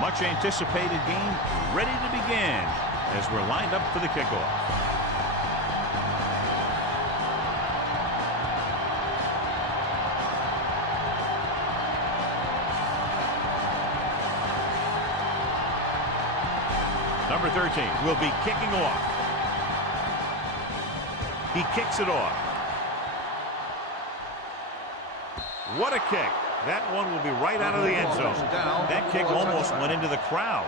Much anticipated game ready to begin as we're lined up for the kickoff. Number 13 will be kicking off. He kicks it off. What a kick. That one will be right out of the end zone. That kick almost went into the crowd.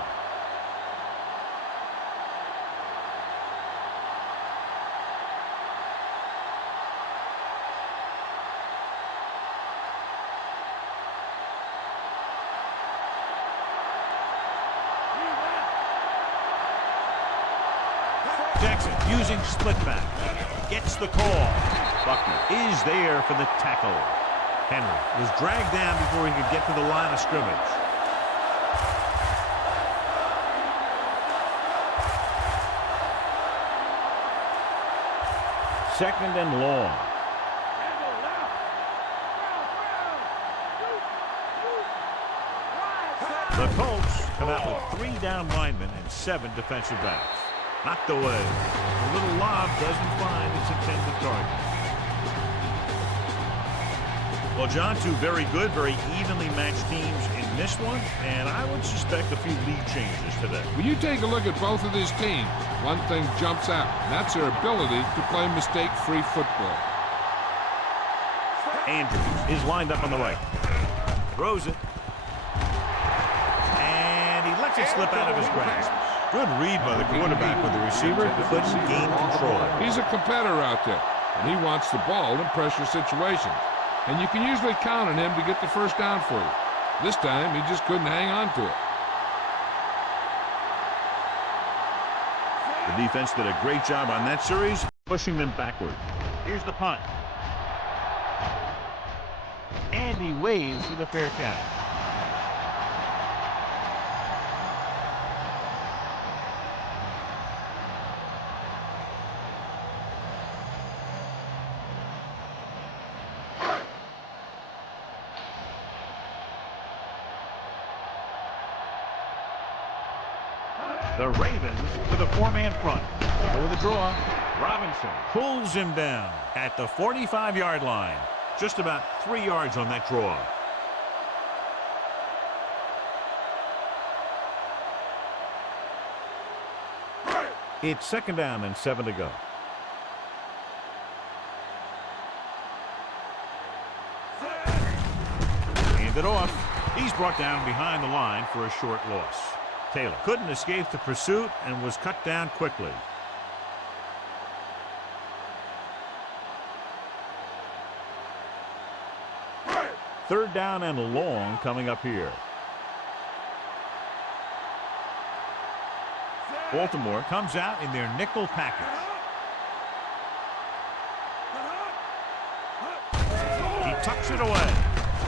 Jackson using split back. Gets the call. Buckner is there for the tackle. Henry was dragged down before he could get to the line of scrimmage. Second and long. The Colts come out with 3 down linemen and 7 defensive backs. Knocked away. The little lob doesn't find its intended target. Well, John, 2 very good, very evenly matched teams in this one, and I would suspect a few lead changes today. When you take a look at both of these teams, one thing jumps out, and that's their ability to play mistake-free football. Andrews is lined up on the right. Throws it. And he lets it slip out of his grasp. Good read by the quarterback with the receiver, couldn't gain control. He's a competitor out there, and he wants the ball in pressure situations. And you can usually count on him to get the first down for you. This time, he just couldn't hang on to it. The defense did a great job on that series, pushing them backward. Here's the punt. And he waves for the fair catch. The Ravens with a 4-man front. Go with the draw. Robinson pulls him down at the 45-yard line. Just about 3 yards on that draw. It's second down and 7 to go. Hand it off. He's brought down behind the line for a short loss. Taylor couldn't escape the pursuit and was cut down quickly. Third down and long coming up here. Baltimore comes out in their nickel package. He tucks it away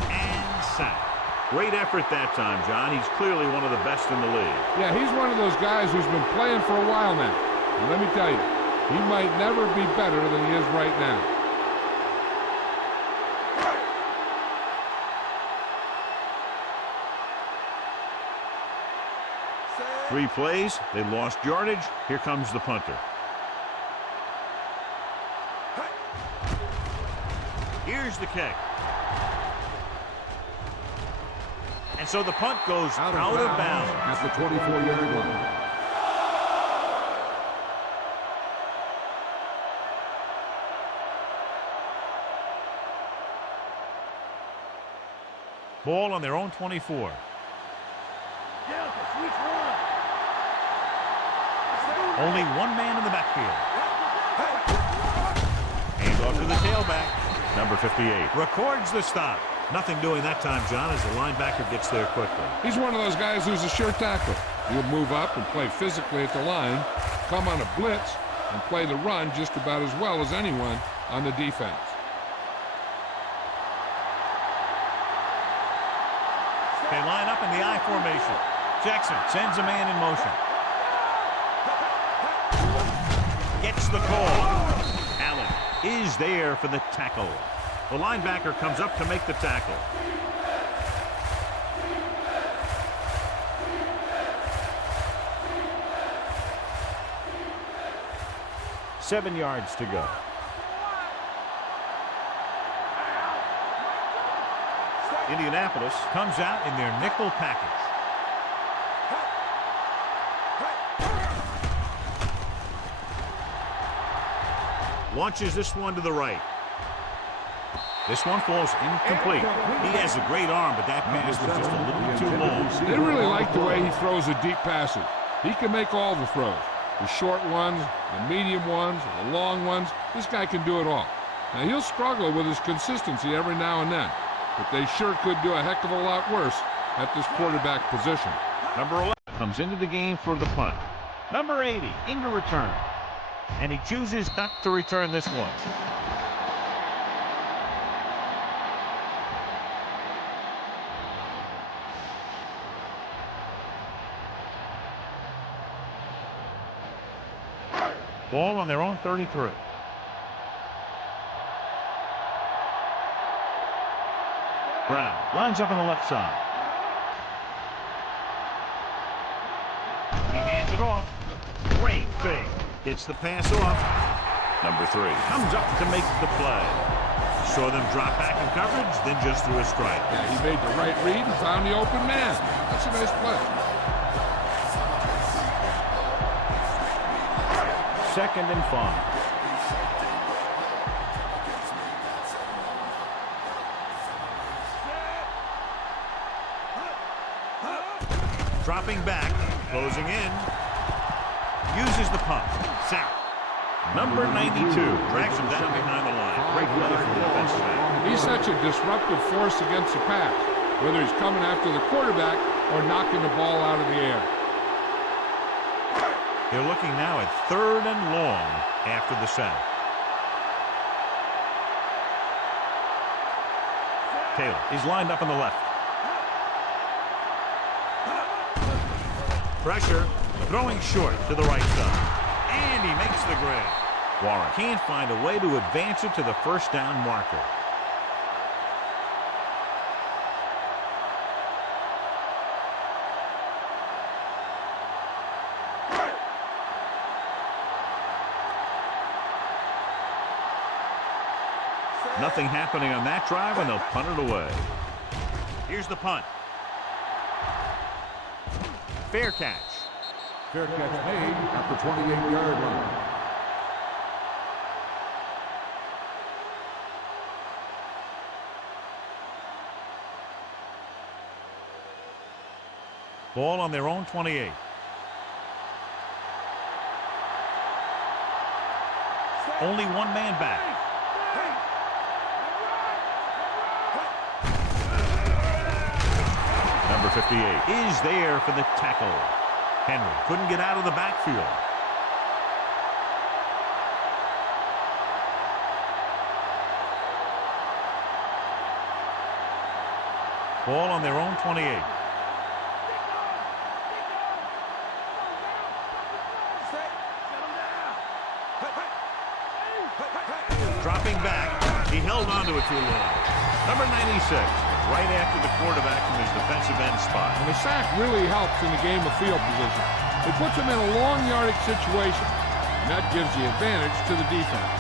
and sacked. Great effort that time, John. He's clearly one of the best in the league. Yeah, he's one of those guys who's been playing for a while now. And let me tell you, he might never be better than he is right now. Three plays, they lost yardage. Here comes the punter. Here's the kick. And so the punt goes out of bounds at the 24-yard line. Ball on their own 24. Only one man in the backfield. Hands off to the tailback. Number 58 records the stop. Nothing doing that time, John, as the linebacker gets there quickly. He's one of those guys who's a sure tackler. He'll move up and play physically at the line, come on a blitz, and play the run just about as well as anyone on the defense. They line up in the I formation. Jackson sends a man in motion. Gets the call. Allen is there for the tackle. The linebacker comes up to make the tackle. 7 yards to go. Indianapolis comes out in their nickel package. Launches this one to the right. This one falls incomplete. He has a great arm, but that pass was just a little too long. They really like the way he throws the deep passes. He can make all the throws. The short ones, the medium ones, the long ones. This guy can do it all. Now, he'll struggle with his consistency every now and then, but they sure could do a heck of a lot worse at this quarterback position. Number 11 comes into the game for the punt. Number 80 in the return. And he chooses not to return this one. Ball on their own 33. Brown lines up on the left side. He hands it off. Great fake. Gets the pass off. Number 3 comes up to make the play. Saw them drop back in coverage, then just threw a strike. Yeah, he made the right read and found the open man. That's a nice play. 2nd and 5. Dropping back, closing in. Uses the punt. Sack. Number 92 drags him down behind the line. Great play from the defensive end. He's such a disruptive force against the pass, whether he's coming after the quarterback or knocking the ball out of the air. They're looking now at 3rd and long after the sack. Taylor is lined up on the left. Pressure, throwing short to the right side. And he makes the grab. Warren can't find a way to advance it to the first down marker. Nothing happening on that drive, and they'll punt it away. Here's the punt. Fair catch. Fair catch made at the 28-yard line. Ball on their own 28. Only one man back. Number 58 is there for the tackle. Henry couldn't get out of the backfield. Ball on their own 28. Dropping back, he held onto it too long. Number 96, right after the quarterback from his defensive end spot. And the sack really helps in the game of field position. It puts him in a long yardage situation, and that gives the advantage to the defense.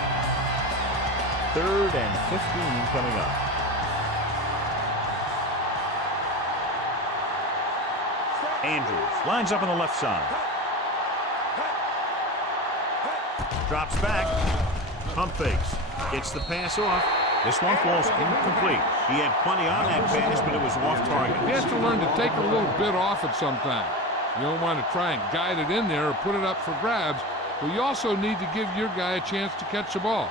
3rd and 15 coming up. Andrews lines up on the left side. Drops back. Pump fakes. Gets the pass off. This one falls incomplete. He had plenty on that pass, but it was off target. He has to learn to take a little bit off at some time. You don't want to try and guide it in there or put it up for grabs, but you also need to give your guy a chance to catch the ball.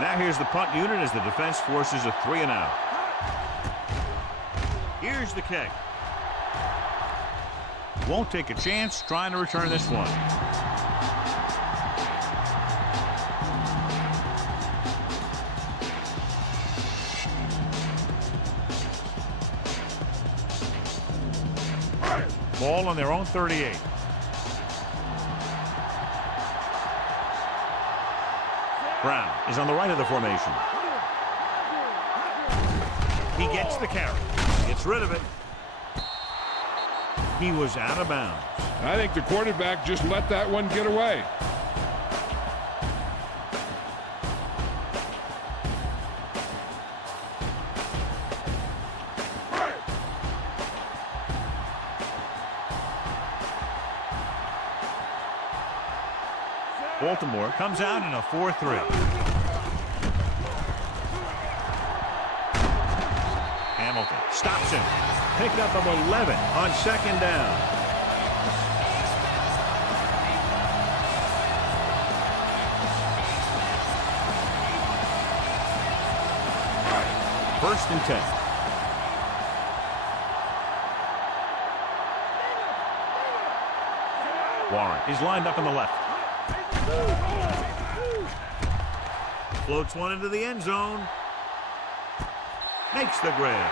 Now here's the punt unit as the defense forces a 3 and out. Here's the kick. Won't take a chance trying to return this one. Ball on their own 38. Brown is on the right of the formation. He gets the carry. Gets rid of it. He was out of bounds. I think the quarterback just let that one get away. Baltimore comes out in a 4-3. Hamilton stops him. Pickup of 11 on second down. First and 10. Warren is lined up on the left. Floats one into the end zone. Makes the grab.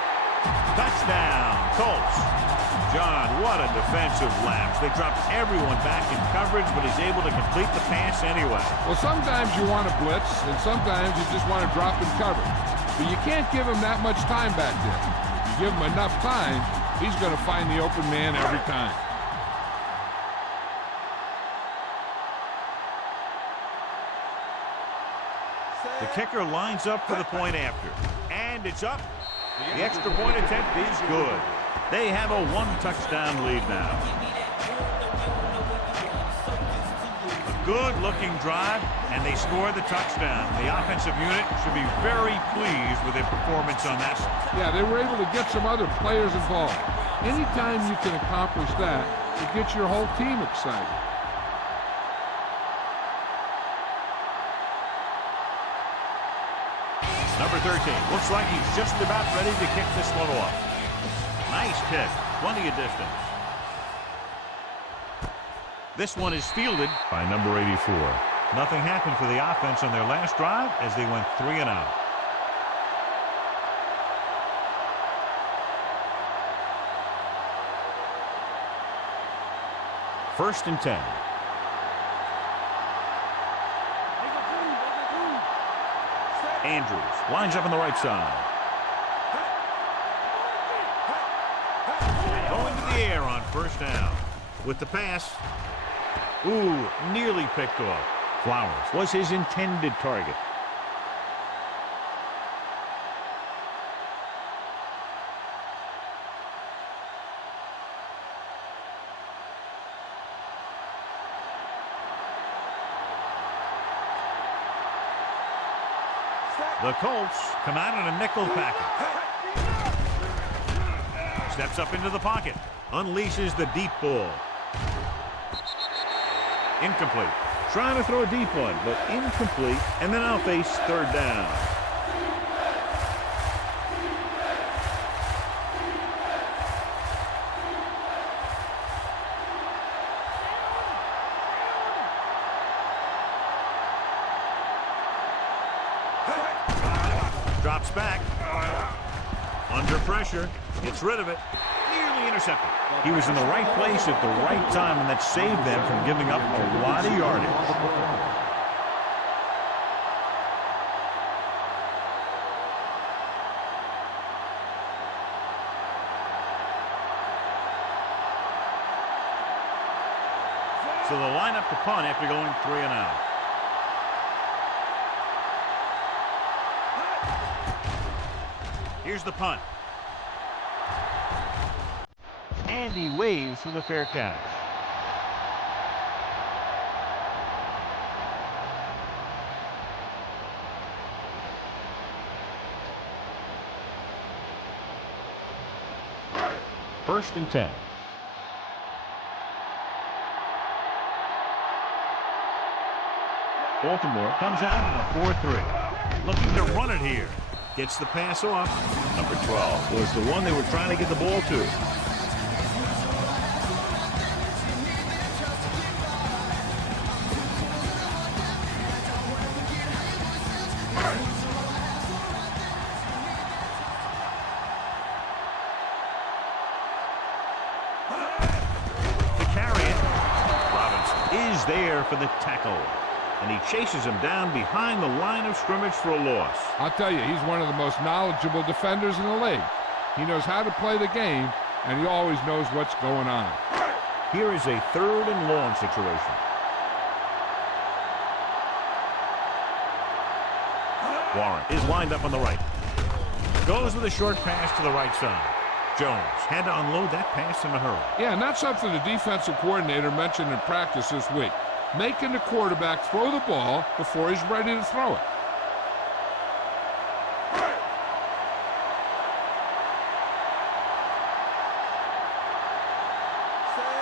Touchdown, Colts. John, what a defensive lapse. They dropped everyone back in coverage, but he's able to complete the pass anyway. Well, sometimes you want to blitz, and sometimes you just want to drop in coverage. But you can't give him that much time back there. If you give him enough time, he's going to find the open man every time. The kicker lines up for the point after. And it's up. The extra point attempt is good. They have a one-touchdown lead now. A good-looking drive, and they score the touchdown. The offensive unit should be very pleased with their performance on that. Yeah, they were able to get some other players involved. Anytime you can accomplish that, it gets your whole team excited. Number 13 looks like he's just about ready to kick this one off. Nice kick, plenty of distance. This one is fielded by number 84. Nothing happened for the offense on their last drive as they went 3 and out. First and 10. Andrews lines up on the right side. Going to the air on first down. With the pass. Ooh, nearly picked off. Flowers was his intended target. The Colts come out in a nickel package. Steps up into the pocket. Unleashes the deep ball. Incomplete. Trying to throw a deep one, but incomplete. And then I'll face third down. Drops back. Under pressure. Gets rid of it. Nearly intercepted. He was in the right place at the right time, and that saved them from giving up a lot of yardage. So they'll line up to punt after going 3 and out. Here's the punt. And he waves for the fair catch. First and 10. Baltimore comes out in a 4-3. Looking to run it here. Gets the pass off. Number 12 was the one they were trying to get the ball to. To carry it, Robinson is there for the tackle. And he chases him down behind the line of scrimmage for a loss. I'll tell you, he's one of the most knowledgeable defenders in the league. He knows how to play the game, and he always knows what's going on. Here is a 3rd and long situation. Warren is lined up on the right. Goes with a short pass to the right side. Jones had to unload that pass in a hurry. Yeah, and that's something the defensive coordinator mentioned in practice this week. Making the quarterback throw the ball before he's ready to throw it.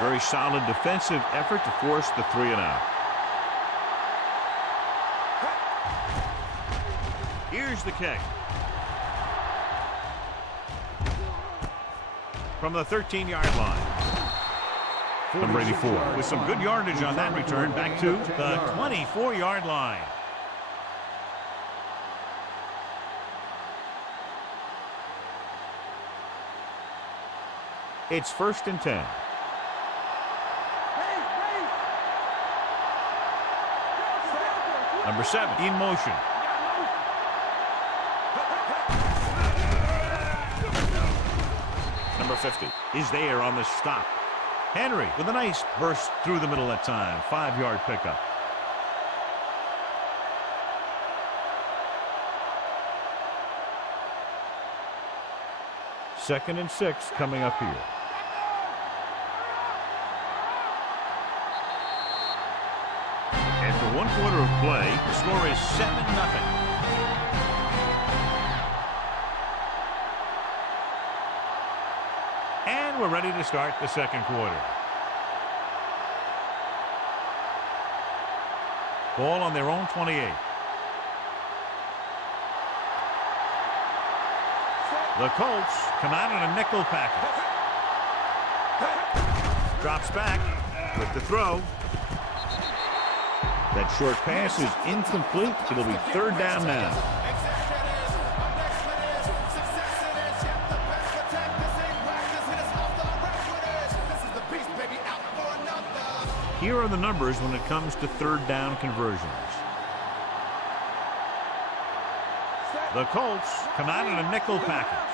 Very solid defensive effort to force the 3 and out. Here's the kick. From the 13-yard line. Number 84 with some good yardage on that return back to the 24-yard line. It's 1st and 10. Number 7 in motion. Number 50 is there on the stop. Henry with a nice burst through the middle that time. 5-yard pickup. Second and 6 coming up here. After 1 quarter of play, the score is 7-0. And we're ready to start the second quarter. Ball on their own 28. The Colts come out in a nickel package. Drops back with the throw. That short pass is incomplete. It'll be 3rd down now. Here are the numbers when it comes to 3rd down conversions. The Colts come out in a nickel package.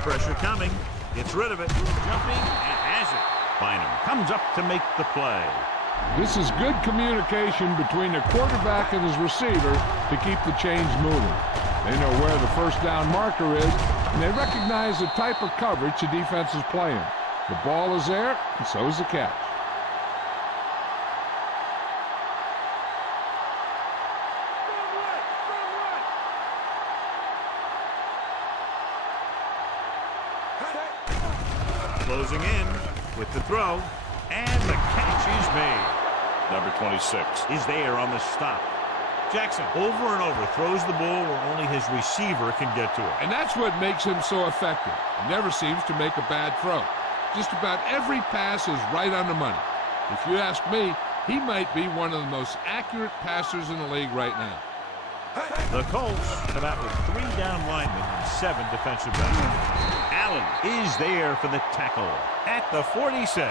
Pressure coming. Gets rid of it. Jumping and has it. Bynum comes up to make the play. This is good communication between the quarterback and his receiver to keep the chains moving. They know where the 1st down marker is, and they recognize the type of coverage the defense is playing. The ball is there, and so is the catch. Closing in with the throw, and the catch is made. Number 26 is there on the stop. Jackson over and over throws the ball where only his receiver can get to it. And that's what makes him so effective. He never seems to make a bad throw. Just about every pass is right on the money. If you ask me, he might be one of the most accurate passers in the league right now. The Colts come out with 3 down linemen and 7 defensive backs. Allen is there for the tackle at the 46.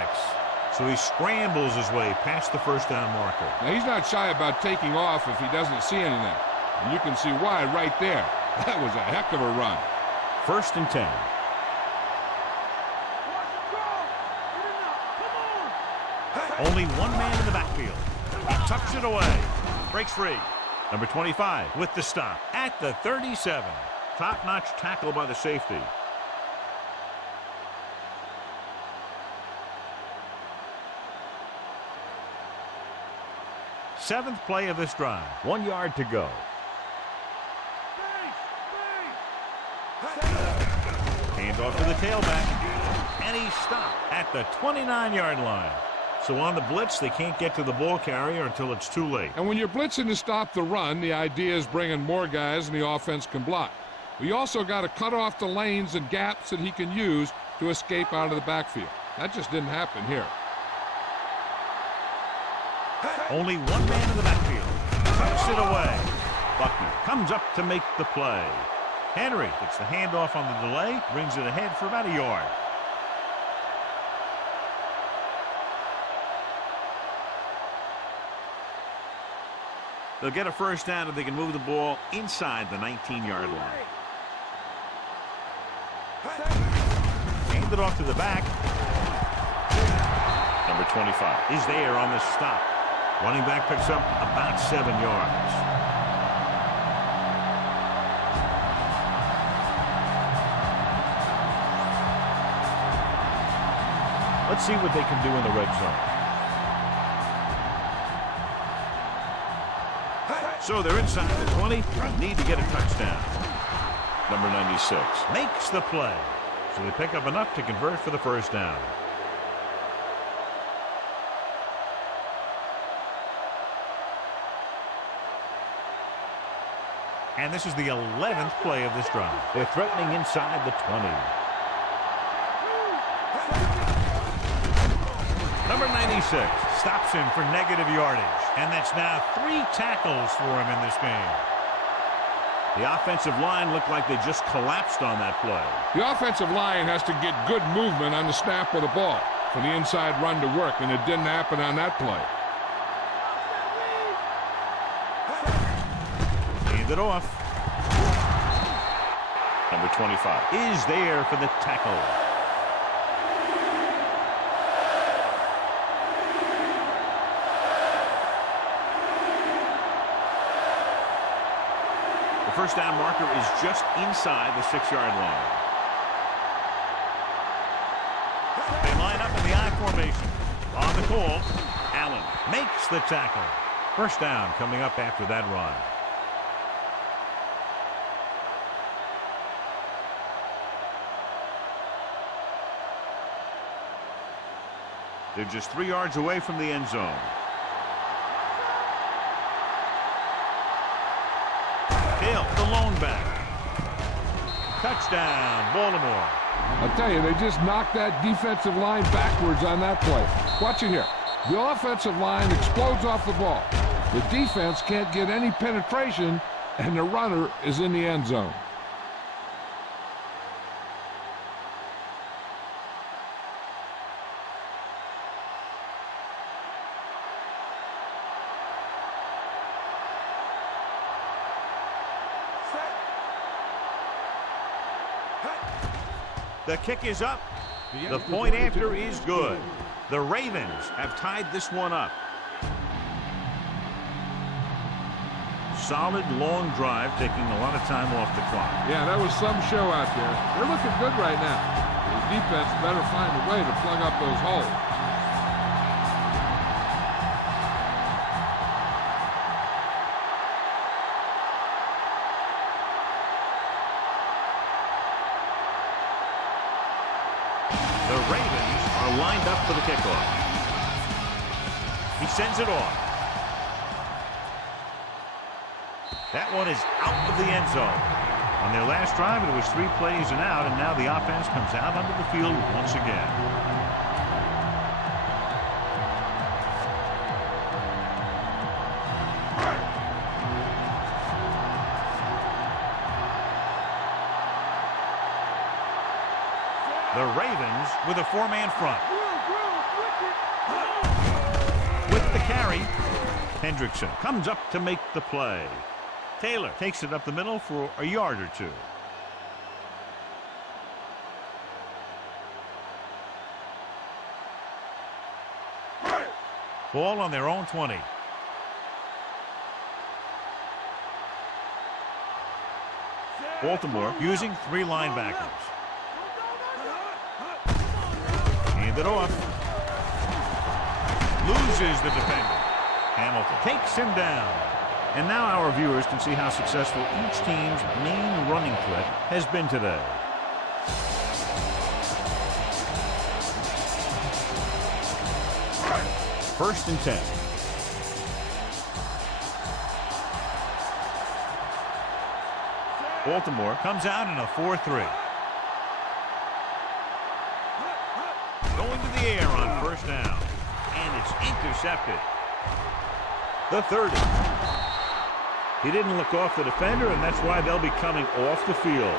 So he scrambles his way past the 1st down marker. Now, he's not shy about taking off if he doesn't see anything. And you can see why right there. That was a heck of a run. 1st and 10. Only one man in the backfield. He tucks it away. Breaks free. Number 25 with the stop at the 37. Top-notch tackle by the safety. Seventh play of this drive. 1 yard to go. Hand off to the tailback. And he stopped at the 29-yard line. So on the blitz, they can't get to the ball carrier until it's too late. And when you're blitzing to stop the run, the idea is bringing more guys and the offense can block. We also got to cut off the lanes and gaps that he can use to escape out of the backfield. That just didn't happen here. Only one man in the backfield. Tucks it away. Buckner comes up to make the play. Henry gets the handoff on the delay, brings it ahead for about a yard. They'll get a 1st down if they can move the ball inside the 19-yard line. Hand it off to the back. Number 25 is there on the stop. Running back picks up about 7 yards. Let's see what they can do in the red zone. So they're inside the 20. Need to get a touchdown. Number 96 makes the play. So they pick up enough to convert for the first down. And this is the 11th play of this drive. They're threatening inside the 20. Number 96 stops him for negative yardage. And that's now 3 tackles for him in this game. The offensive line looked like they just collapsed on that play. The offensive line has to get good movement on the snap of the ball for the inside run to work, and it didn't happen on that play. Hand it off. Number 25 is there for the tackle. The first down marker is just inside the 6-yard line. They line up in the I formation. On the call, Allen makes the tackle. First down coming up after that run. They're just 3 yards away from the end zone. Hill, the lone back. Touchdown, Baltimore. I'll tell you, they just knocked that defensive line backwards on that play. Watch it here. The offensive line explodes off the ball. The defense can't get any penetration, and the runner is in the end zone. The kick is up. The point after is good. The Ravens have tied this one up. Solid, long drive, taking a lot of time off the clock. Yeah, that was some show out there. They're looking good right now. The defense better find a way to plug up those holes. The Ravens are lined up for the kickoff. He sends it off. That one is out of the end zone. On their last drive, it was 3 plays and out, and now the offense comes out onto the field once again. The Ravens with a 4-man front. With the carry, Hendrickson comes up to make the play. Taylor takes it up the middle for a yard or 2. Ball on their own 20. Baltimore using 3 linebackers. Hand it off. Loses the defender. Hamilton takes him down. And now our viewers can see how successful each team's main running threat has been today. First and 10. Baltimore comes out in a 4-3. Going to the air on first down. And it's intercepted. The 30. He didn't look off the defender, and that's why they'll be coming off the field.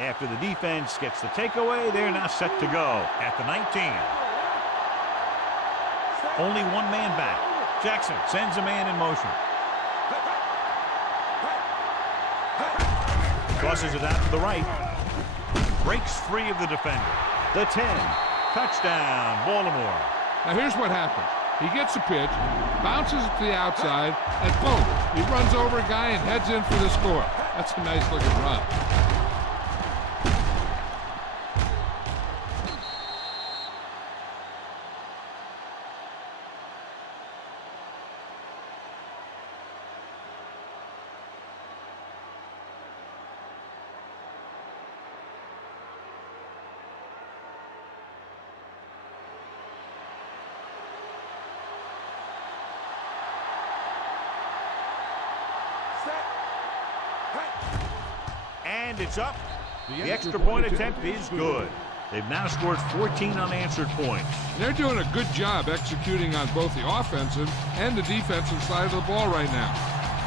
After the defense gets the takeaway, they're now set to go at the 19. Only one man back. Jackson sends a man in motion. Crosses it out to the right. Breaks free of the defender. The 10. Touchdown, Baltimore. Now here's what happens. He gets a pitch, bounces it to the outside, and boom, he runs over a guy and heads in for the score. That's a nice looking run. And it's up. The extra point attempt is good. They've now scored 14 unanswered points. They're doing a good job executing on both the offensive and the defensive side of the ball right now.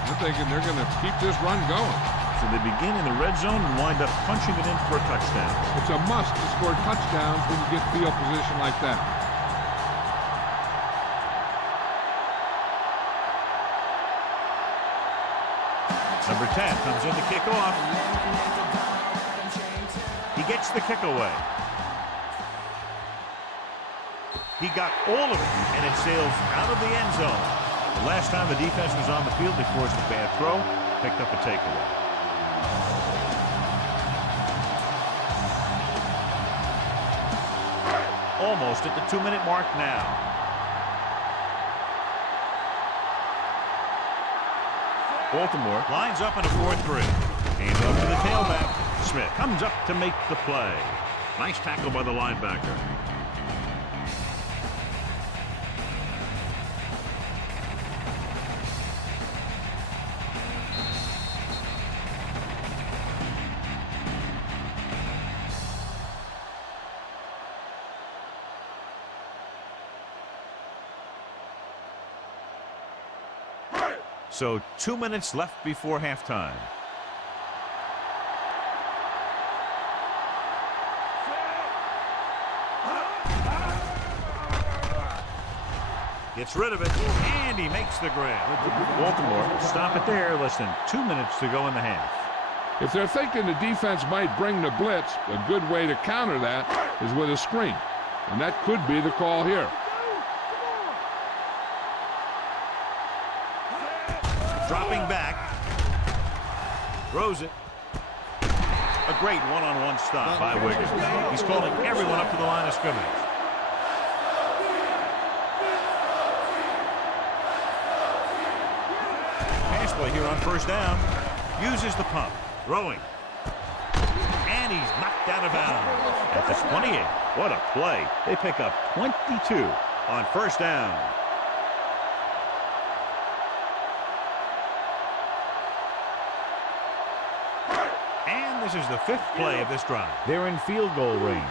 I'm thinking they're going to keep this run going. So they begin in the red zone and wind up punching it in for a touchdown. It's a must to score touchdowns when you get field position like that. Number 10 comes in to kick off. He gets the kick away. He got all of it, and it sails out of the end zone. The last time the defense was on the field, they forced a bad throw, picked up a takeaway. Almost at the 2-minute mark now. Baltimore lines up in a 4-3. Hands off to the tailback. Smith comes up to make the play. Nice tackle by the linebacker. So 2 minutes left before halftime. Gets rid of it, and he makes the grab. Baltimore stop it there. Less than 2 minutes to go in the half. If they're thinking the defense might bring the blitz, a good way to counter that is with a screen. And that could be the call here. Dropping back. Throws it. A great one-on-one stop by Wiggins. He's calling everyone up to the line of scrimmage. Pass play here on first down. Uses the pump. Throwing. And he's knocked out of bounds. At the 28. What a play. They pick up 22 on first down. This is the 5th play of this drive. They're in field goal range.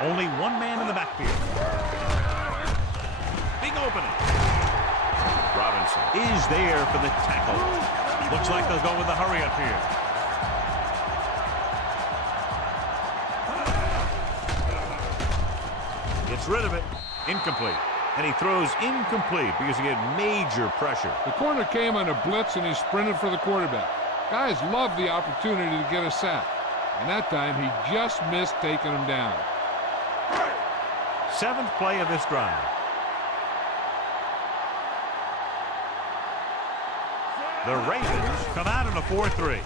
Only one man in the backfield. Big opening. Robinson is there for the tackle. Looks like they'll go with the hurry up here. Gets rid of it. Incomplete. And he throws incomplete because he had major pressure. The corner came on a blitz, and he sprinted for the quarterback. Guys love the opportunity to get a sack. And that time, he just missed taking him down. 7th play of this drive. The Ravens come out in a 4-3.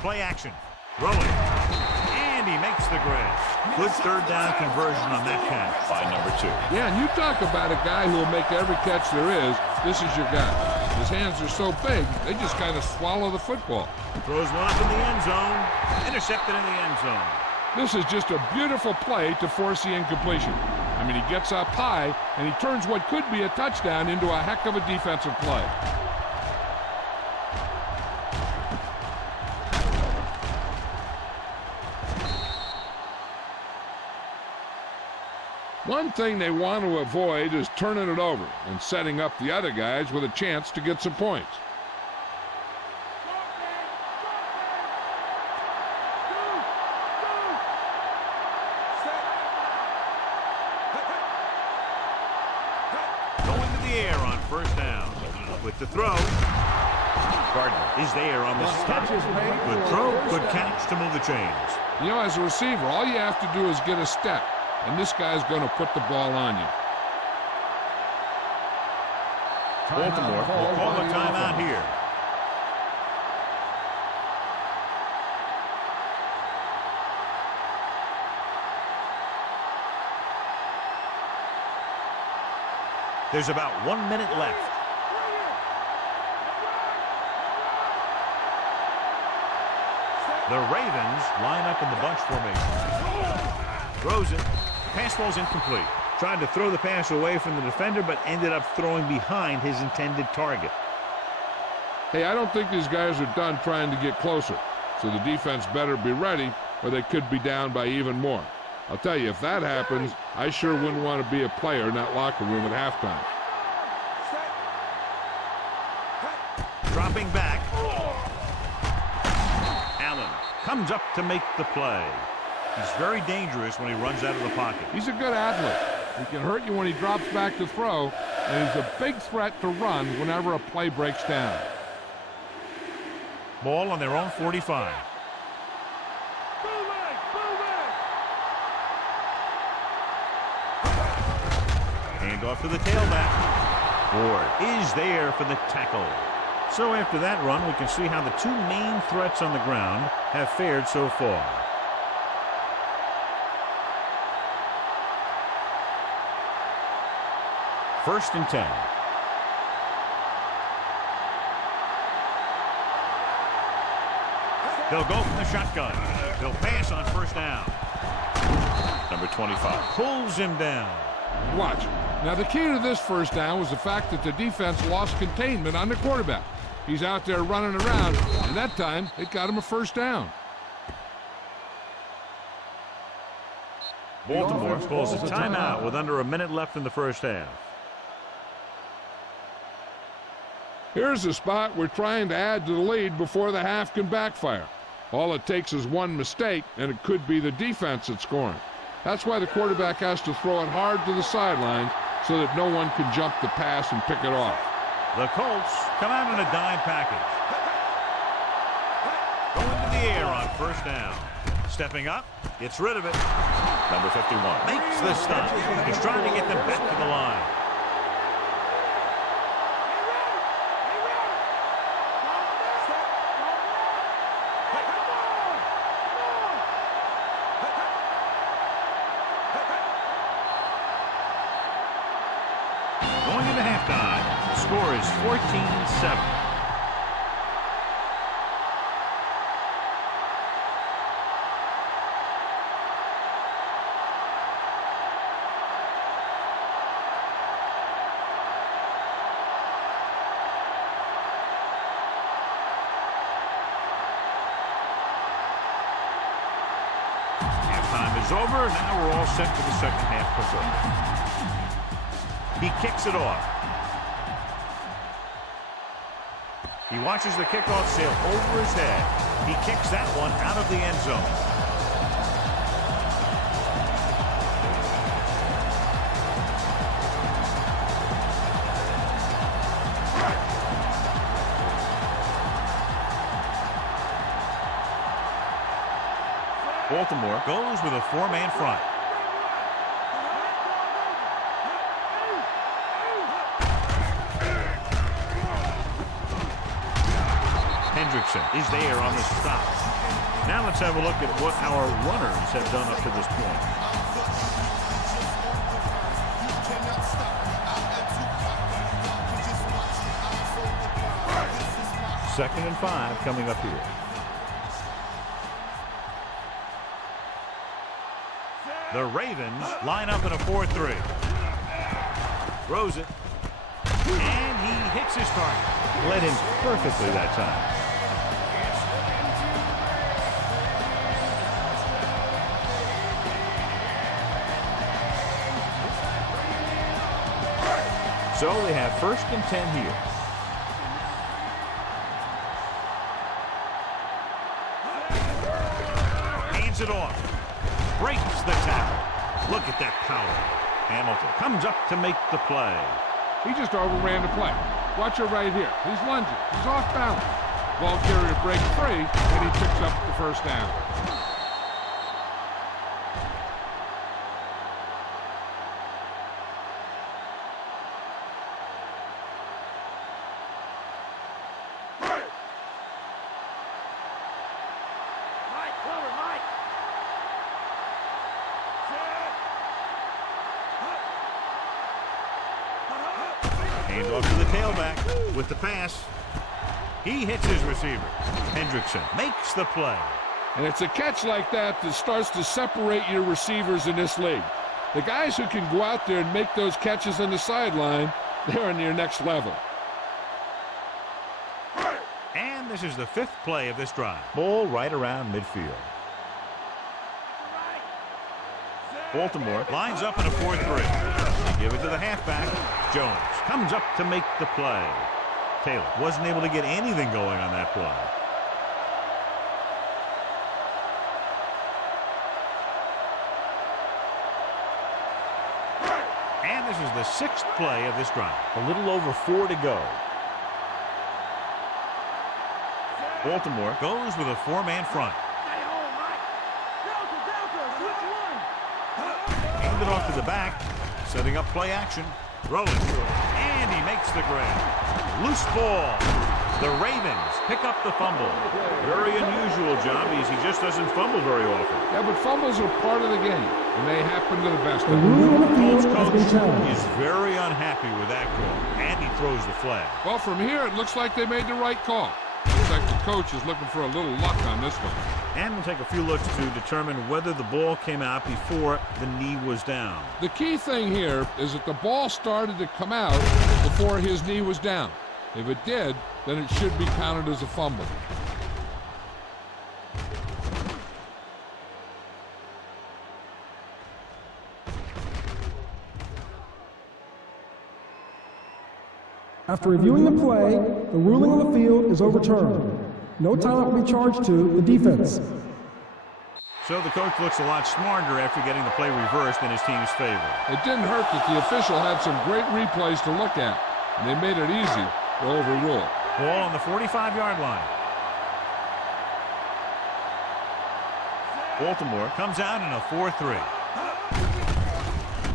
Play action. Throwing. And he makes the grab. Good third down conversion on that catch by number 2. Yeah, and you talk about a guy who will make every catch there is. This is your guy. His hands are so big, they just kind of swallow the football. Throws one up in the end zone. Intercepted in the end zone. This is just a beautiful play to force the incompletion. I mean, he gets up high, and he turns what could be a touchdown into a heck of a defensive play. One thing they want to avoid is turning it over and setting up the other guys with a chance to get some points. with the throw. Gardner is there on the stop. Good throw, good catch to move the chains. You know, as a receiver, all you have to do is get a step, and this guy's going to put the ball on you. Baltimore will call a timeout here. There's about 1 minute left. The Ravens line up in the bunch formation. Throws it. Pass ball's incomplete. Tried to throw the pass away from the defender, but ended up throwing behind his intended target. Hey, I don't think these guys are done trying to get closer, so the defense better be ready, or they could be down by even more. I'll tell you, if that happens, I sure wouldn't want to be a player in that locker room at halftime. Dropping back. Allen comes up to make the play. He's very dangerous when he runs out of the pocket. He's a good athlete. He can hurt you when he drops back to throw, and he's a big threat to run whenever a play breaks down. Ball on their own 45. Hand off to the tailback. Ward is there for the tackle. So after that run, we can see how the two main threats on the ground have fared so far. First and 10. They'll go from the shotgun. They'll pass on first down. Number 25 pulls him down. Watch. Now, the key to this first down was the fact that the defense lost containment on the quarterback. He's out there running around, and that time it got him a first down. Baltimore calls a timeout with under a minute left in the first half. Here's a spot we're trying to add to the lead before the half can backfire. All it takes is one mistake, and it could be the defense that's scoring. That's why the quarterback has to throw it hard to the sideline so that no one can jump the pass and pick it off. The Colts come out in a dime package. Going to the air on first down. Stepping up, gets rid of it. Number 51 makes the stop. He's trying to get them back to the line. Going into halftime, the score is 14-7. Halftime is over. Now we're all set for the second half performance. He kicks it off. He watches the kickoff sail over his head. He kicks that one out of the end zone. Baltimore goes with a four-man front. Is there on the stop. Now let's have a look at what our runners have done up to this point. Second and 5 coming up here. The Ravens line up in a 4-3. Throws it. And he hits his target. Led him perfectly that time. So they have first and 10 here. Hands it off. Breaks the tackle. Look at that power. Hamilton comes up to make the play. He just overran the play. Watch it right here. He's lunging. He's off balance. Ball carrier breaks free, and he picks up the first down. Hand off to the tailback with the pass. He hits his receiver. Hendrickson makes the play. And it's a catch like that that starts to separate your receivers in this league. The guys who can go out there and make those catches on the sideline, they're on your next level. And this is the 5th play of this drive. Ball right around midfield. Baltimore lines up in a 4-3. They give it to the halfback. Jones comes up to make the play. Taylor wasn't able to get anything going on that play. And this is the 6th play of this drive. A little over 4 to go. Baltimore goes with a 4-man front. Handed off to the back, setting up play action. Rolling, and he makes the grab. Loose ball. The Ravens pick up the fumble. Very unusual job, because he just doesn't fumble very often. Yeah, but fumbles are part of the game, and they happen to the best of them. Colts coach is very unhappy with that call, and he throws the flag. Well, from here, it looks like they made the right call. Looks like the coach is looking for a little luck on this one. And we'll take a few looks to determine whether the ball came out before the knee was down. The key thing here is that the ball started to come out before his knee was down. If it did, then it should be counted as a fumble. After reviewing the play, the ruling on the field is overturned. No timeout will be charged to the defense. So the coach looks a lot smarter after getting the play reversed in his team's favor. It didn't hurt that the official had some great replays to look at, and they made it easy to overrule. Ball on the 45-yard line. Baltimore comes out in a 4-3.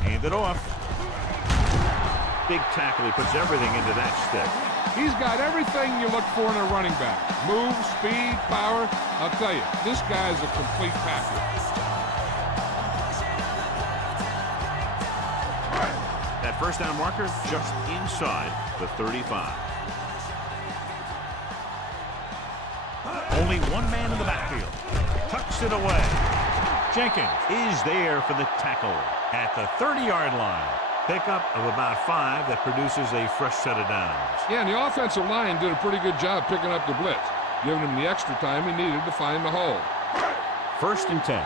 Hand it off. Big tackle. He puts everything into that stick. He's got everything you look for in a running back. Move, speed, power. I'll tell you, this guy is a complete package. That first down marker just inside the 35. Only one man in the backfield. Tucks it away. Jenkins is there for the tackle at the 30-yard line. Pickup of about 5 that produces a fresh set of downs. Yeah, and the offensive line did a pretty good job picking up the blitz, giving him the extra time he needed to find the hole. 1st and 10.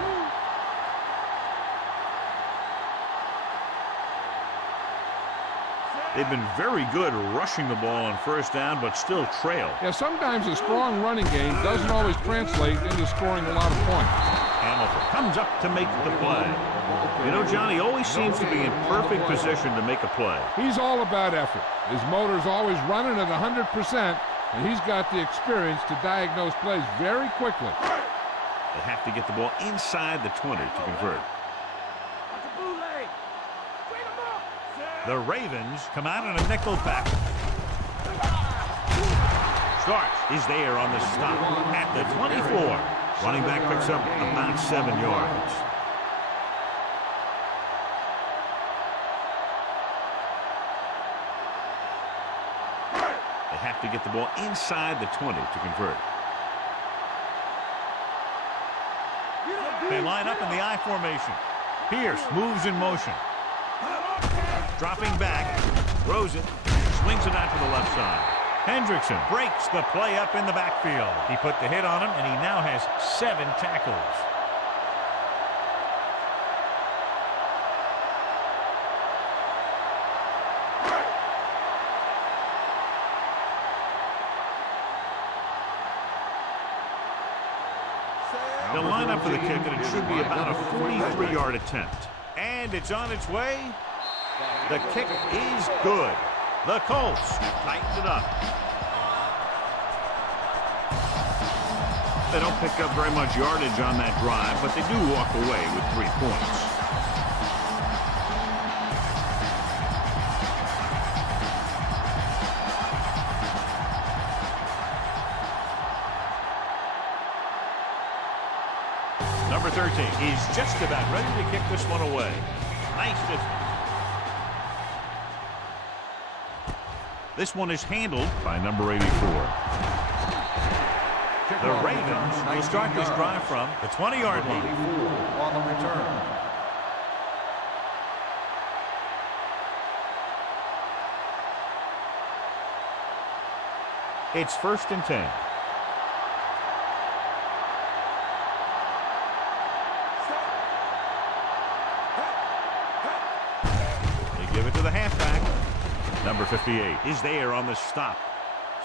They've been very good rushing the ball on 1st down, but still trail. Yeah, sometimes a strong running game doesn't always translate into scoring a lot of points. Hamilton comes up to make the play. You know, Johnny always seems to be in perfect position to make a play. He's all about effort. His motor's always running at 100%, and he's got the experience to diagnose plays very quickly. They have to get the ball inside the 20 to convert. The Ravens come out in a nickel back. Starks is there on the stop at the 24. Running back picks up about 7 yards. They have to get the ball inside the 20 to convert. They line up in the I formation. Pierce moves in motion. Dropping back, throws it, swings it out to the left side. Hendrickson breaks the play up in the backfield. He put the hit on him, and he now has 7 tackles. They'll line up for the kick, and it should be about a 43-yard attempt. And it's on its way. The kick is good. The Colts tightened it up. They don't pick up very much yardage on that drive, but they do walk away with 3 points. Number 13 is just about ready to kick this one away. Nice distance. This one is handled by number 84. The Ravens will start this drive from the 20-yard line. On the return. It's 1st and 10. They give it to the halfback. Number 58 is there on the stop.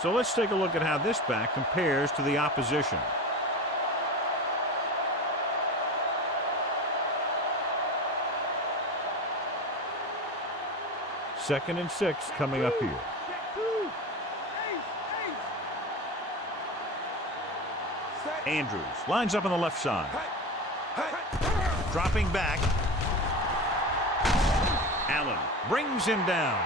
So let's take a look at how this back compares to the opposition. Second and 6 coming up here. Andrews lines up on the left side. Dropping back. Allen brings him down.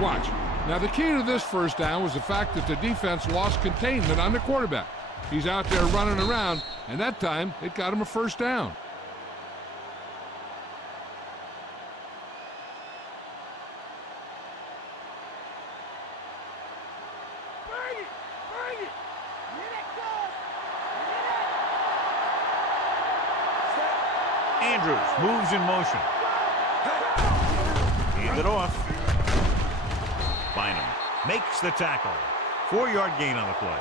Watch. Now, the key to this first down was the fact that the defense lost containment on the quarterback. He's out there running around, and that time it got him a first down. Andrews moves in motion. Hand it off. Bynum makes the tackle. 4-yard gain on the play.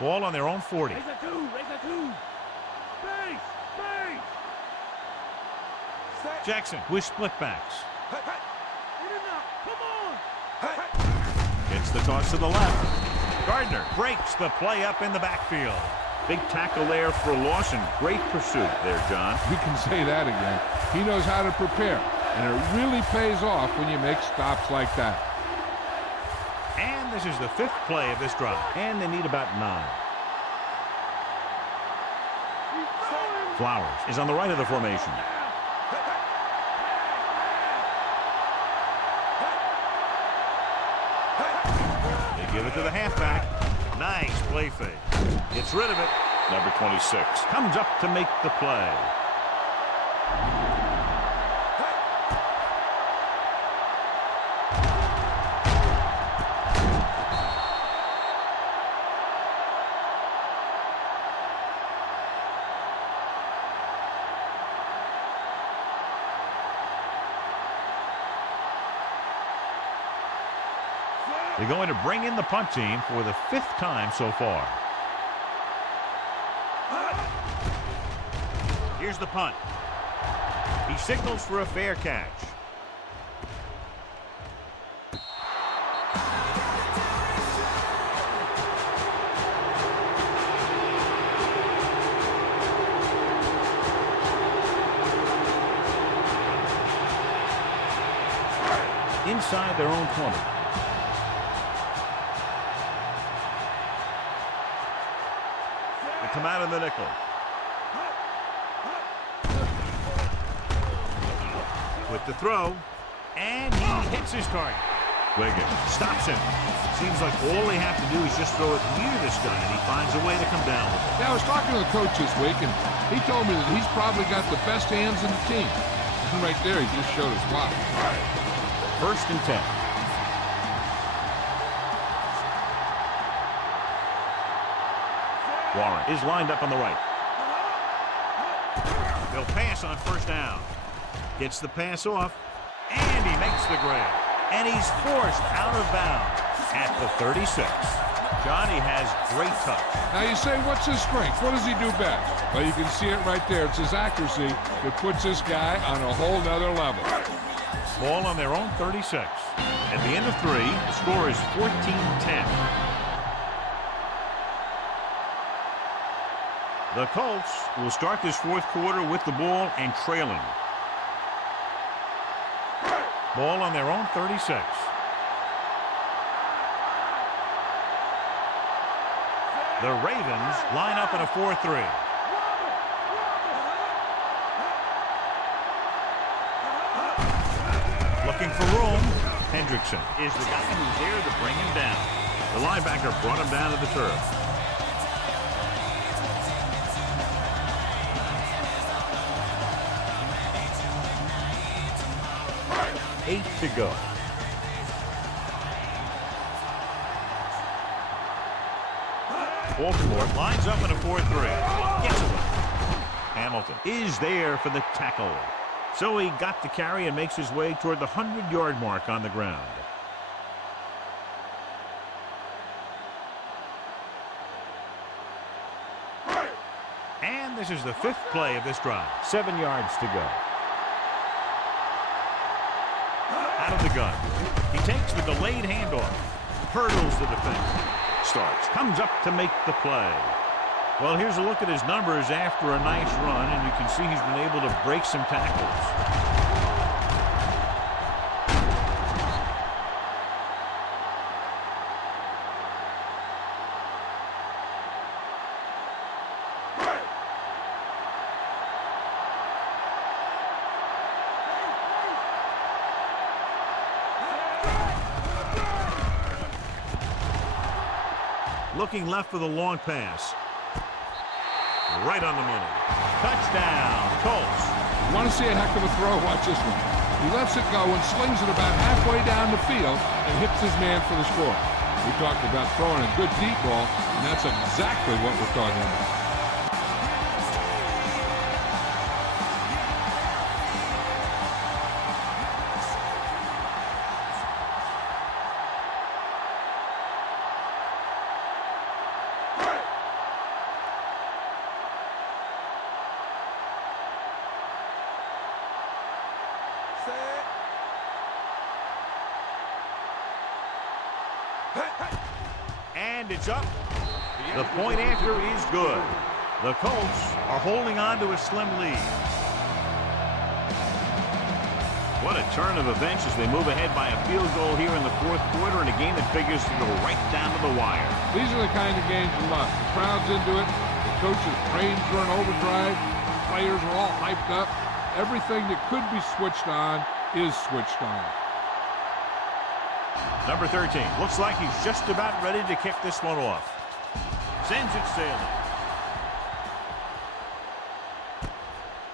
Ball on their own 40. Raise a two. Base. Jackson with split backs. Come on. It's the toss to the left. Gardner breaks the play up in the backfield. Big tackle there for a loss and great pursuit there, John. You can say that again. He knows how to prepare, and it really pays off when you make stops like that. And this is the 5th play of this drive, and they need about 9. Flowers is on the right of the formation. They give it to the halfback. Nice play fake. Gets rid of it. Number 26 comes up to make the play. They're going to bring in the punt team for the 5th time so far. Here's the punt. He signals for a fair catch. Inside their own 20. Come out of the nickel. With the throw, and he hits his target. Wiggins stops him. Seems like all they have to do is just throw it near this guy, and he finds a way to come down with it. Yeah, I was talking to the coach this week, and he told me that he's probably got the best hands in the team. And right there, he just showed us why. 1st and 10. Warren is lined up on the right. They'll pass on 1st down. Gets the pass off, and he makes the grab. And he's forced out of bounds at the 36. Johnny has great touch. Now you say, what's his strength? What does he do best? Well, you can see it right there. It's his accuracy that puts this guy on a whole nother level. Ball on their own 36. At the end of 3, the score is 14-10. The Colts will start this fourth quarter with the ball and trailing. Ball on their own 36. The Ravens line up in a 4-3. Looking for room. Hendrickson is the guy who's there to bring him down. The linebacker brought him down to the turf. 8 to go. Baltimore lines up in a 4-3. Gets it. Hamilton is there for the tackle. So he got the carry and makes his way toward the 100-yard mark on the ground. And this is the 5th play of this drive. 7 yards to go. Out of the gun. He takes the delayed handoff. Hurdles the defense. Starts. Comes up to make the play. Well, here's a look at his numbers after a nice run, and you can see he's been able to break some tackles. Looking left for the long pass. Right on the money. Touchdown, Colts. Want to see a heck of a throw? Watch this one. He lets it go and slings it about halfway down the field and hits his man for the score. We talked about throwing a good deep ball, and that's exactly what we're talking about. And it's up. The point after is good. The Colts are holding on to a slim lead. What a turn of events as they move ahead by a field goal here in the fourth quarter in a game that figures to go right down to the wire. These are the kind of games you love. The crowd's into it. The coach's brains are in overdrive. The players are all hyped up. Everything that could be switched on is switched on. Number 13 looks like he's just about ready to kick this one off. Sends it sailing.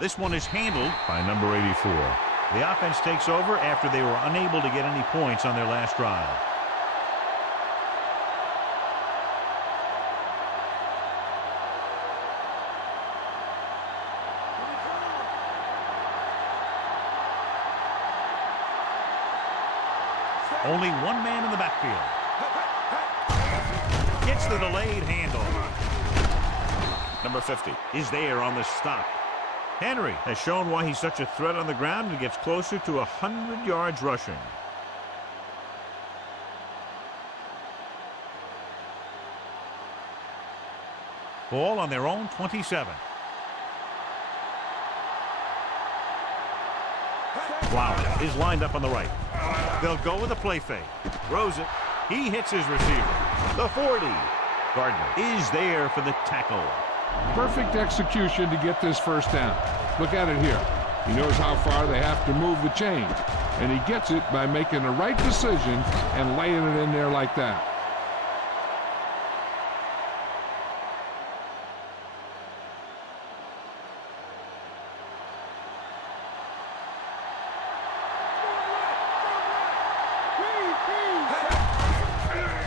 This one is handled by number 84. The offense takes over after they were unable to get any points on their last drive. Only one man in the backfield. Gets the delayed handoff. Number 50 is there on the stop. Henry has shown why he's such a threat on the ground and gets closer to 100 yards rushing. Ball on their own 27. Flower is lined up on the right. They'll go with a play fake. Throws it. He hits his receiver. The 40. Gardner is there for the tackle. Perfect execution to get this first down. Look at it here. He knows how far they have to move the chains, and he gets it by making the right decision and laying it in there like that.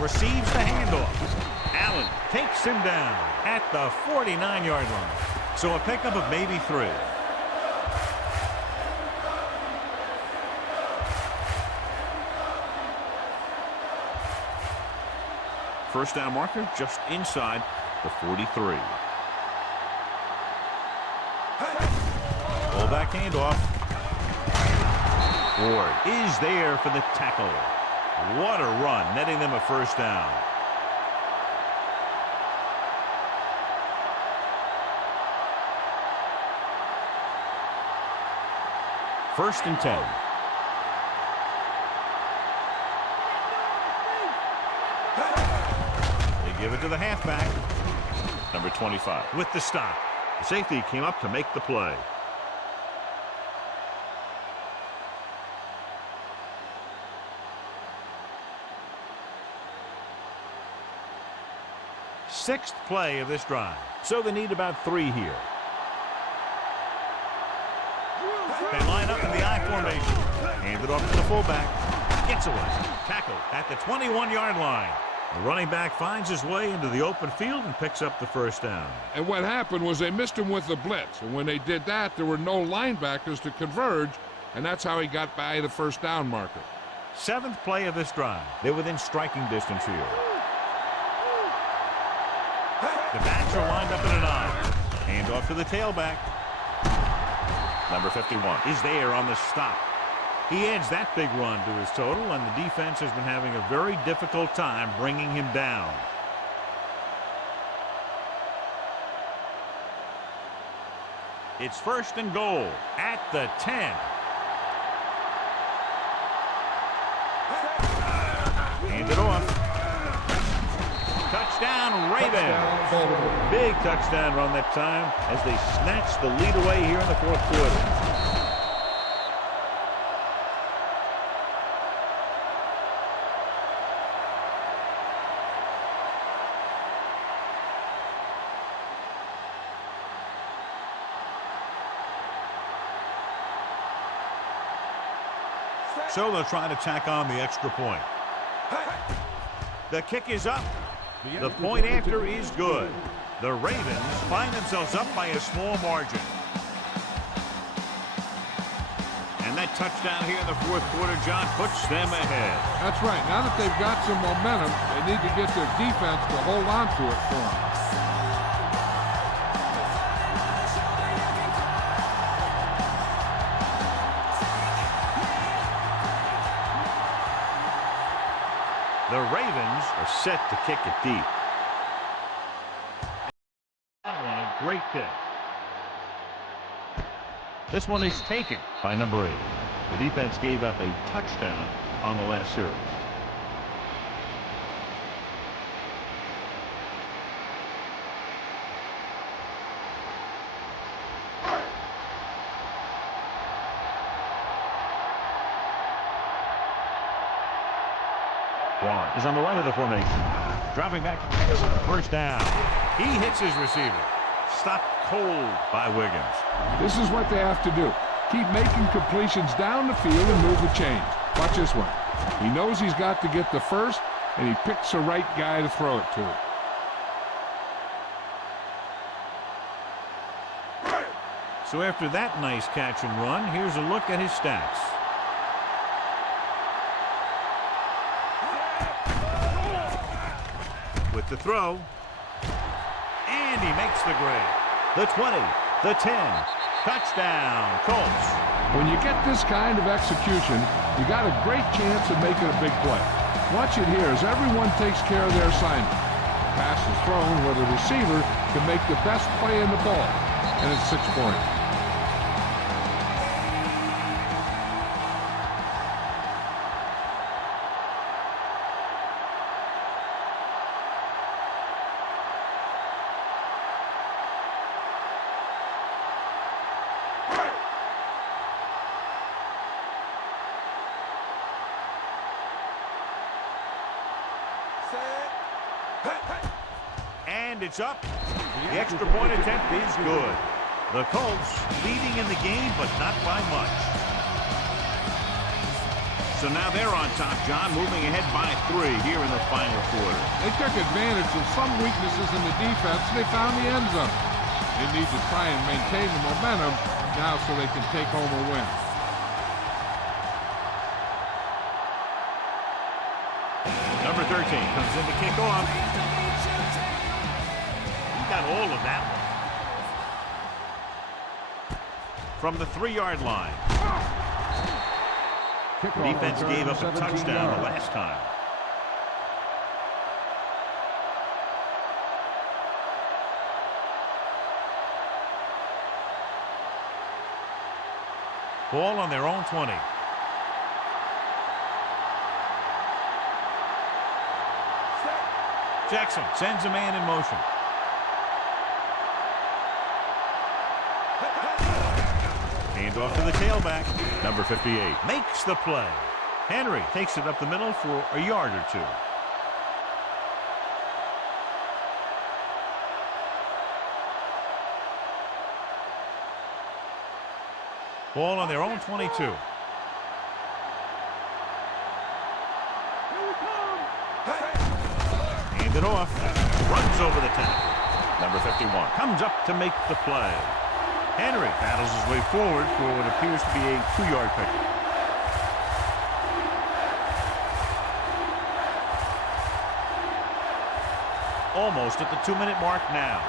Receives the handoff. Allen takes him down at the 49-yard line. So a pickup of maybe 3. First down marker just inside the 43. Fullback handoff. Ward is there for the tackle. What a run, netting them a first down. 1st and 10. They give it to the halfback, number 25. With the stop, the safety came up to make the play. Sixth play of this drive, so they need about 3 here. They line up in the I formation. Hand it off to the fullback. Gets away. Tackle at the 21-yard line. The running back finds his way into the open field and picks up the 1st down. And what happened was they missed him with the blitz. And when they did that, there were no linebackers to converge, and that's how he got by the 1st down marker. 7th play of this drive. They're within striking distance here. The backs are lined up in an I. Hand off to the tailback. Number 51 is there on the stop. He adds that big run to his total, and the defense has been having a very difficult time bringing him down. It's 1st and goal at the 10. Hand it off. Touchdown, Ravens. Big touchdown run that time as they snatch the lead away here in the 4th quarter. So they'll try to tack on the extra point. The kick is up. The point after is good. The Ravens find themselves up by a small margin. And that touchdown here in the 4th quarter, John, puts them ahead. That's right. Now that they've got some momentum, they need to get their defense to hold on to it for them. The Ravens are set to kick it deep. That one, a great kick. This one is taken by number 8. The defense gave up a touchdown on the last series. Warren is on the right of the formation. Dropping back, 1st down. He hits his receiver. Stopped cold by Wiggins. This is what they have to do. Keep making completions down the field and move the chains. Watch this one. He knows he's got to get the 1st, and he picks the right guy to throw it to. So after that nice catch and run, here's a look at his stats. With the throw, and he makes the grade. The 20, the 10, touchdown, Colts. When you get this kind of execution, you got a great chance of making a big play. Watch it here as everyone takes care of their assignment. The pass is thrown where the receiver can make the best play in the ball, and it's 6 points. And it's up. The extra point attempt is good. The Colts leading in the game, but not by much. So now they're on top, John, moving ahead by 3 here in the final quarter. They took advantage of some weaknesses in the defense, and they found the end zone. They need to try and maintain the momentum now so they can take home a win. Number 13 comes in to kick off. He got all of that one. From the 3-yard line. Defense gave up a touchdown the last time. Ball on their own 20. Jackson sends a man in motion. Hand off to the tailback. Number 58 makes the play. Henry takes it up the middle for a yard or two. Ball on their own 22. Hand it off. Runs over the tackle. Number 51 comes up to make the play. Henry battles his way forward for what appears to be a 2-yard pickup. Almost at the 2-minute mark now.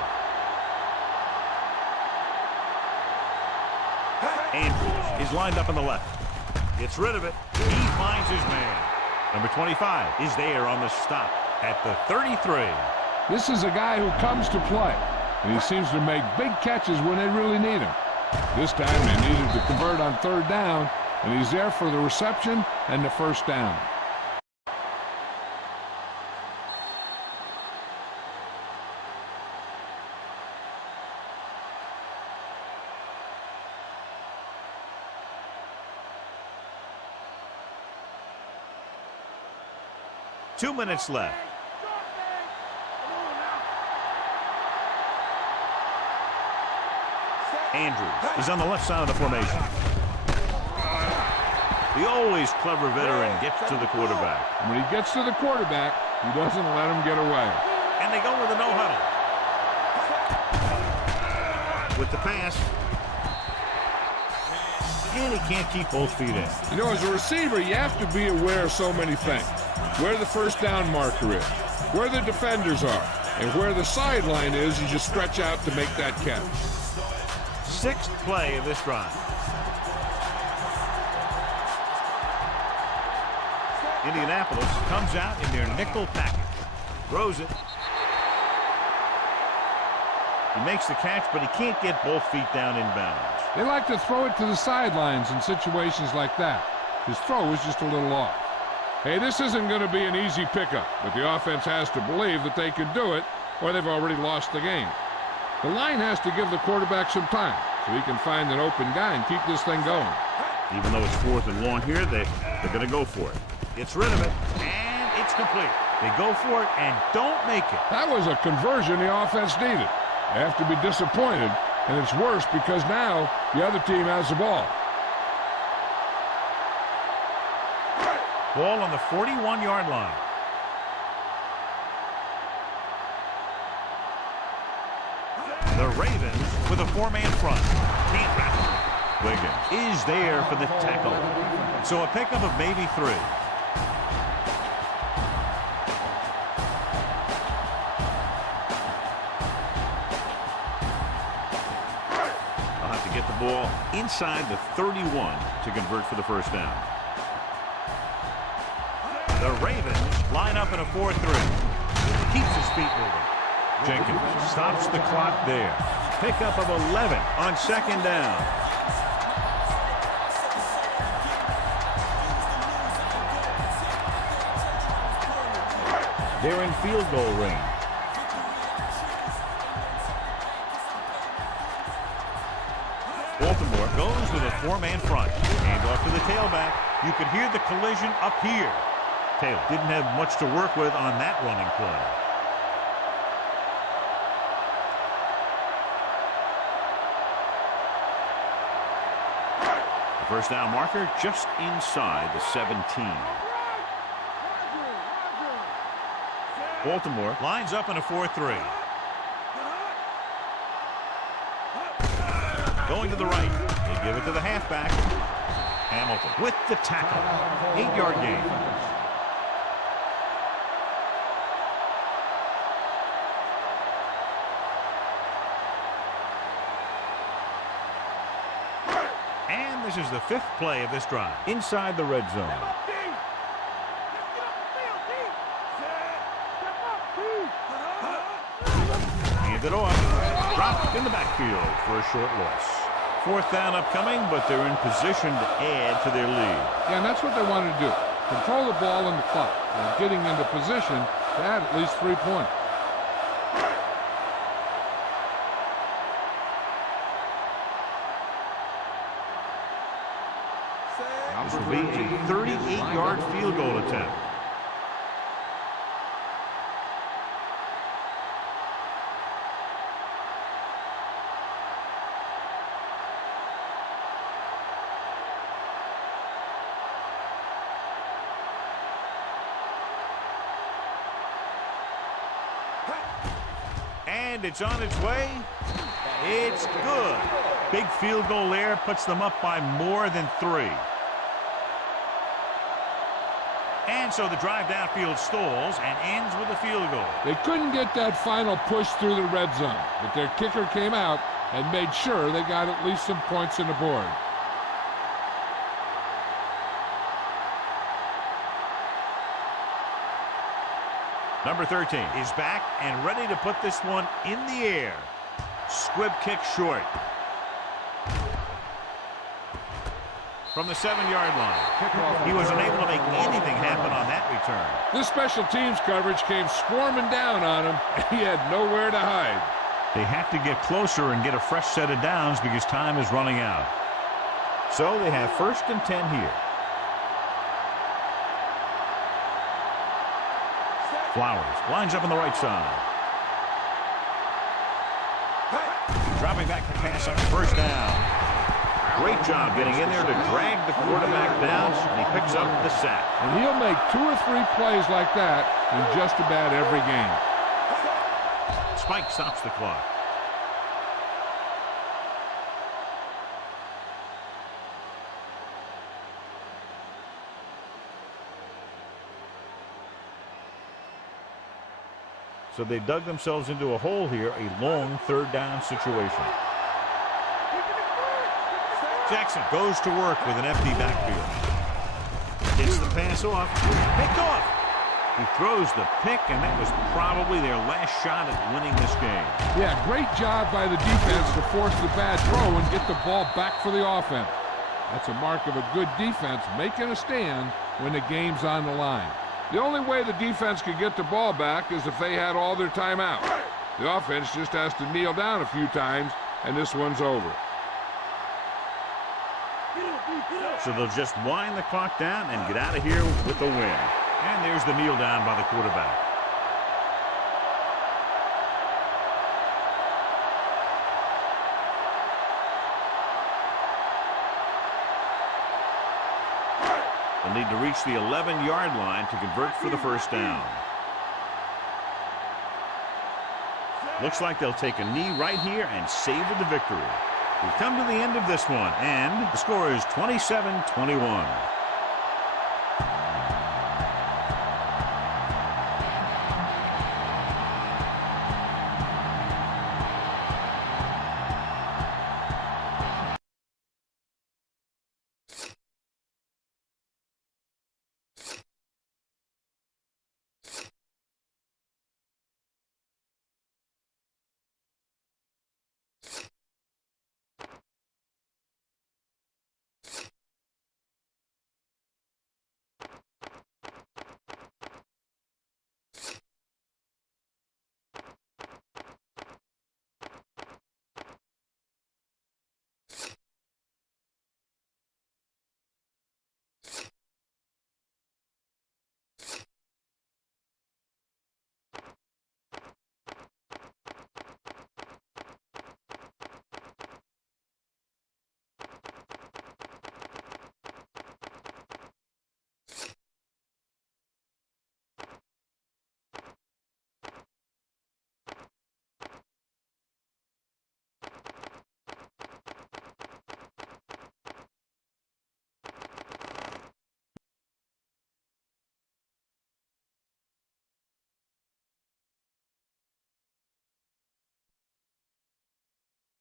Andrews is lined up on the left. Gets rid of it. He finds his man. Number 25 is there on the stop at the 33. This is a guy who comes to play, and he seems to make big catches when they really need him. This time they needed to convert on 3rd down, and he's there for the reception and the 1st down. Two minutes left. Andrews is on the left side of the formation. The always clever veteran gets to the quarterback. And when he gets to the quarterback, he doesn't let him get away. And they go with a no huddle. With the pass. And he can't keep both feet in. You know, as a receiver, you have to be aware of so many things. Where the 1st down marker is, where the defenders are, and where the sideline is, you just stretch out to make that catch. 6th play of this drive. Indianapolis comes out in their nickel package. Throws it. He makes the catch, but he can't get both feet down in bounds. They like to throw it to the sidelines in situations like that. His throw is just a little off. Hey, this isn't going to be an easy pickup, but the offense has to believe that they can do it, or they've already lost the game. The line has to give the quarterback some time so he can find an open guy and keep this thing going. Even though it's 4th and long here, they're going to go for it. Gets rid of it, and it's complete. They go for it and don't make it. That was a conversion the offense needed. They have to be disappointed, and it's worse because now the other team has the ball. Ball on the 41-yard line. The Ravens with a 4-man front. Can't back him. Wiggins is there for the tackle. So a pickup of maybe 3. They'll have to get the ball inside the 31 to convert for the 1st down. The Ravens line up in a 4-3. Keeps his feet moving. Jenkins stops the clock there. Pickup of 11 on 2nd down. They're in field goal range. Baltimore goes with a 4-man front. Hand off to the tailback. You could hear the collision up here. Taylor didn't have much to work with on that running play. The 1st down marker just inside the 17. Baltimore lines up in a 4-3. Going to the right. They give it to the halfback. Hamilton with the tackle. 8-yard gain. And this is the 5th play of this drive. Inside the red zone. Hand it off. Dropped in the backfield for a short loss. Fourth down upcoming, but they're in position to add to their lead. Yeah, and that's what they wanted to do. Control the ball and the clock, and getting into position to add at least 3 points. This will be a 38-yard field goal attempt. And it's on its way. It's good. Big field goal there puts them up by more than 3. And so the drive downfield stalls and ends with a field goal. They couldn't get that final push through the red zone, but their kicker came out and made sure they got at least some points on the board. Number 13 is back and ready to put this one in the air. Squib kick short. From the 7-yard line. He was unable to make anything happen on that return. This special teams coverage came swarming down on him, and he had nowhere to hide. They have to get closer and get a fresh set of downs because time is running out. So they have 1st and 10 here. Flowers lines up on the right side. Dropping back to pass on 1st down. Great job getting in there to drag the quarterback down, and he picks up the sack. And he'll make 2 or 3 plays like that in just about every game. Spike stops the clock. So they dug themselves into a hole here, a long 3rd down situation. Jackson goes to work with an empty backfield. Gets the pass off. Picked off. He throws the pick, and that was probably their last shot at winning this game. Yeah, great job by the defense to force the bad throw and get the ball back for the offense. That's a mark of a good defense making a stand when the game's on the line. The only way the defense could get the ball back is if they had all their timeouts. The offense just has to kneel down a few times, and this one's over. So they'll just wind the clock down and get out of here with a win. And there's the kneel down by the quarterback. They'll need to reach the 11-yard line to convert for the 1st down. Looks like they'll take a knee right here and savor the victory. We've come to the end of this one, and the score is 27-21.